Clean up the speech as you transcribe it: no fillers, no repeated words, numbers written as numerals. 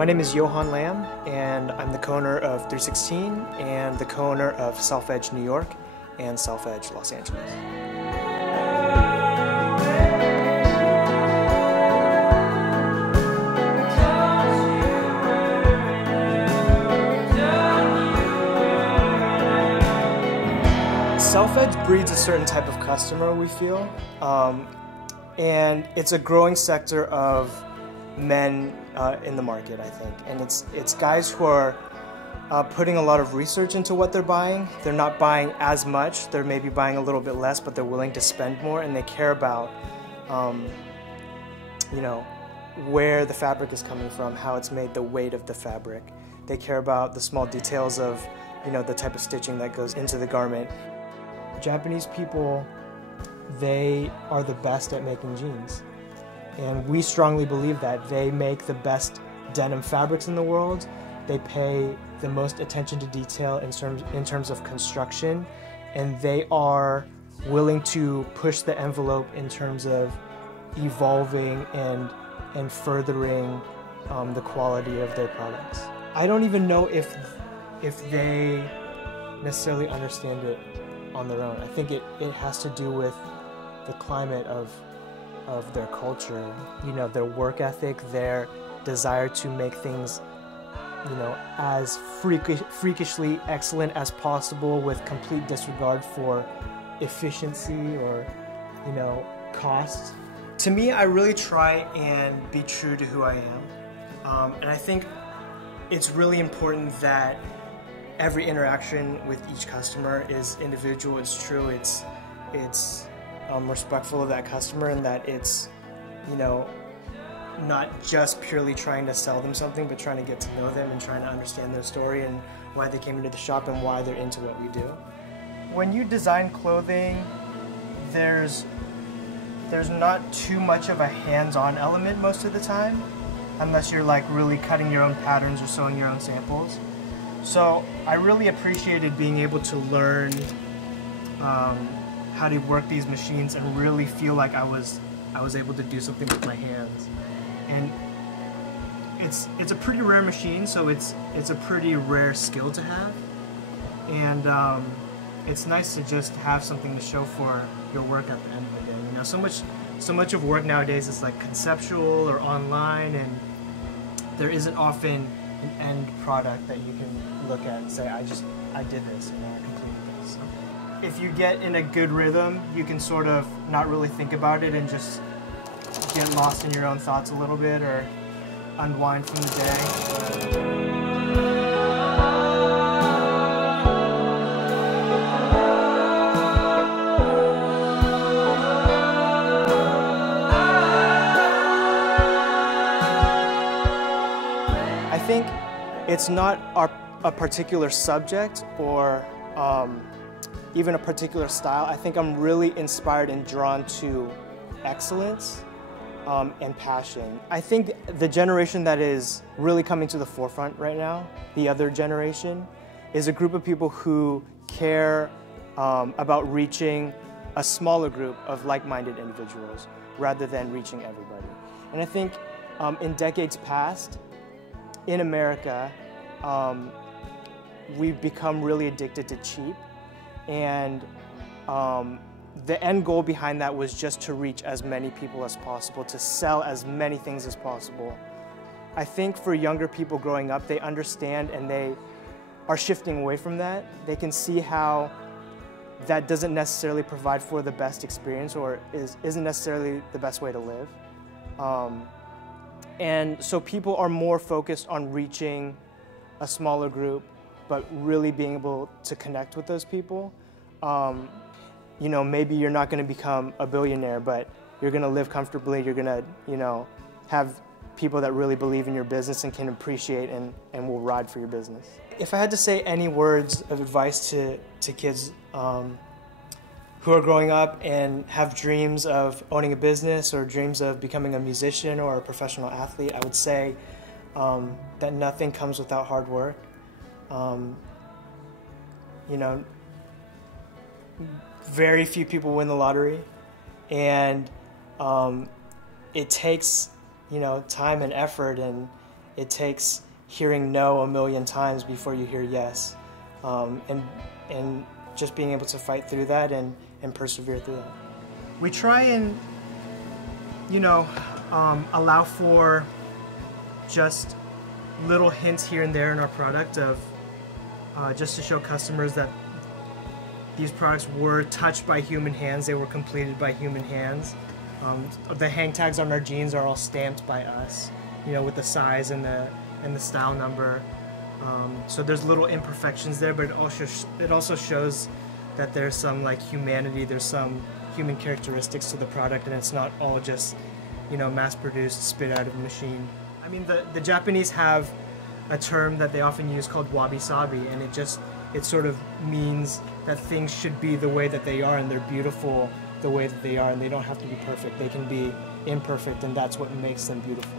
My name is Johan Lam, and I'm the co-owner of 316 and the co-owner of Self Edge New York and Self Edge Los Angeles. Self Edge breeds a certain type of customer, we feel, and it's a growing sector of men in the market, I think, and it's guys who are putting a lot of research into what they're buying. They're not buying as much, they're maybe buying a little bit less, but they're willing to spend more, and they care about where the fabric is coming from, how it's made, the weight of the fabric. They care about the small details of the type of stitching that goes into the garment. Japanese people, they are the best at making jeans. And we strongly believe that. They make the best denim fabrics in the world. They pay the most attention to detail in terms of construction. And they are willing to push the envelope in terms of evolving and furthering the quality of their products. I don't even know if they necessarily understand it on their own. I think it has to do with the climate of their culture, their work ethic, their desire to make things, as freakishly excellent as possible with complete disregard for efficiency or, cost. To me, I really try and be true to who I am. And I think it's really important that every interaction with each customer is individual, it's true, it's respectful of that customer, and that it's, not just purely trying to sell them something, but trying to get to know them and trying to understand their story and why they came into the shop and why they're into what we do. When you design clothing, there's not too much of a hands-on element most of the time, unless you're like really cutting your own patterns or sewing your own samples. So I really appreciated being able to learn how to work these machines and really feel like I was able to do something with my hands. And it's a pretty rare machine, so it's a pretty rare skill to have. And it's nice to just have something to show for your work at the end of the day. So much of work nowadays is like conceptual or online, and there isn't often an end product that you can look at and say, I did this and I completed this. So if you get in a good rhythm, you can sort of not really think about it and just get lost in your own thoughts a little bit or unwind from the day. I think it's not a particular subject or even a particular style. I think I'm really inspired and drawn to excellence and passion. I think the generation that is really coming to the forefront right now, the other generation, is a group of people who care about reaching a smaller group of like-minded individuals rather than reaching everybody. And I think in decades past, in America, we've become really addicted to cheap, and the end goal behind that was just to reach as many people as possible, to sell as many things as possible. I think for younger people growing up, they understand and they are shifting away from that. They can see how that doesn't necessarily provide for the best experience or isn't necessarily the best way to live. And so people are more focused on reaching a smaller group, but really being able to connect with those people. Maybe you're not going to become a billionaire, but you're going to live comfortably. You're going to, have people that really believe in your business and can appreciate and will ride for your business. If I had to say any words of advice to kids who are growing up and have dreams of owning a business or dreams of becoming a musician or a professional athlete, I would say that nothing comes without hard work. Very few people win the lottery, and it takes time and effort, and it takes hearing no a million times before you hear yes, and just being able to fight through that and persevere through that. We try and, you know, allow for just little hints here and there in our product of just to show customers that these products were touched by human hands, they were completed by human hands. The hang tags on our jeans are all stamped by us, you know, with the size and the style number. So there's little imperfections there, but it also shows that there's some like humanity, there's some human characteristics to the product, and it's not all just, you know, mass-produced, spit out of a machine. I mean, the Japanese have a term that they often use called wabi-sabi, and it sort of means that things should be the way that they are, and they're beautiful the way that they are, and they don't have to be perfect. They can be imperfect, and that's what makes them beautiful.